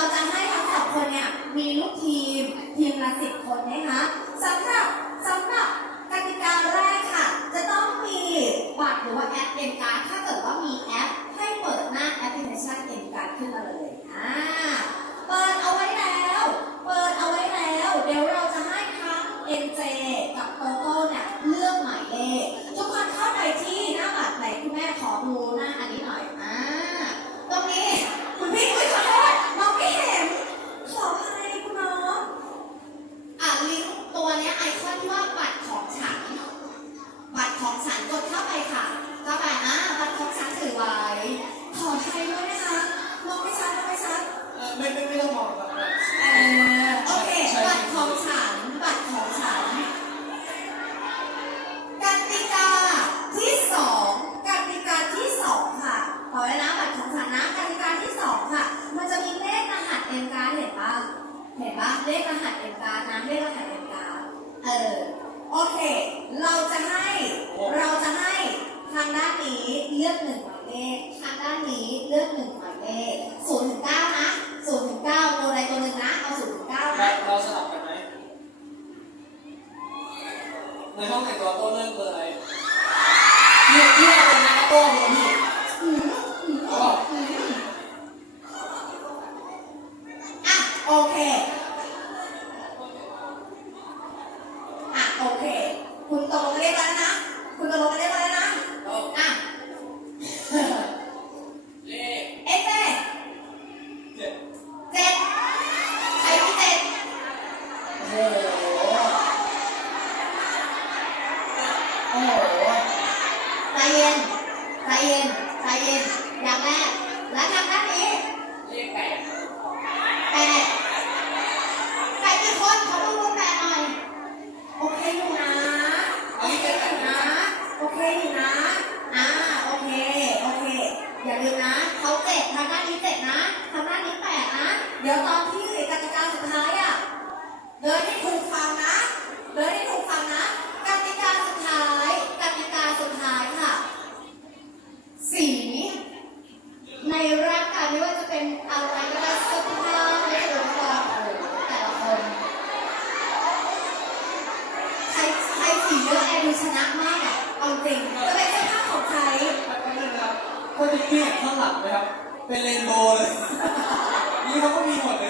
เราจะให้ทั้งสองคนเนี่ยมีลูกทีมทีมละสิบคนนะคะ ตัวนี้ไอคอนที่ว่าบัตรของฉัน บัตรของฉันกดเข้าไปค่ะเข้าไปอะบัตรของฉันถือไว้ ขออภัยด้วยนะคะมองไม่ชัดมองไม่ชัดเอ่อไม่ไม่ไม่ต้องมองครับเออโอเค บัตรของฉัน บัตรของฉันกติกาที่สองกติกาที่สองค่ะขอไว้นะบัตรของฉันนะกติกาที่สองค่ะ มันจะมีเลขรหัสเอ็นการ์เห็นปะเห็นปะเลขรหัสเอ็นการ์ดนะเลขรหัสเอ็น เออ โอเค เราจะให้ เราจะให้ทางด้านนี้เลือกหนึ่งหมายเลข ทางด้านนี้เลือกหนึ่งหมายเลขศูนย์ถึงเก้านะศูนย์ถึงเก้าตัวใดตัวหนึ่งนะ เอาศูนย์ถึงเก้าเรานะ เราสลับกันไหมในห้องแต่งตัวโต้เลือกเบอร์อะไรพี่พี่เอาเป็นนักโต้เลยพี่อื โอเค คุณตกลงกันเรียบร้อยแล้วนะ คุณตกลงกันเรียบร้อยแล้วนะเอาอะเลขเอ๊ะเจ๊เจ็ดเจ็ดใครที่เจ็ดโอ้โหโอ้โหใจเย็นใจเย็นใจเย็นอย่างแรกและทางด้านนี้เลขแปด แปดแปดกี่คนขอดูรูปแปดหน่อย โอเคอยู่นะ อันนี้เป็นแปด นะ นะ โอเคอยู่นะ อ่า โอเค โอเค อย่าลืมนะ เขาเจ็ดทางด้านนี้เจ็ดนะ ทางด้านนี้แปดนะ เดี๋ยวตอนที่กติกาสุดท้ายอะ เดินให้ถูกฟังนะ เดินให้ถูกฟังนะ กติกาสุดท้าย กติกาสุดท้ายค่ะ สี ในร่างกายไม่ว่าจะ เป็นอะไรก็ได้เสื้อผ้าหรืออุปกรณ์โอ้โหแต่ละคน ใครใครสีเยอะแอนดูชนะมากอะเอาจริงจะเป็นเสื้อผ้าของใครแป๊บนึงนะครับคนที่พี่เห็นข้างหลังนะครับ เป็นเรนโบว์เลย นี่เขาก็มีหมดเลย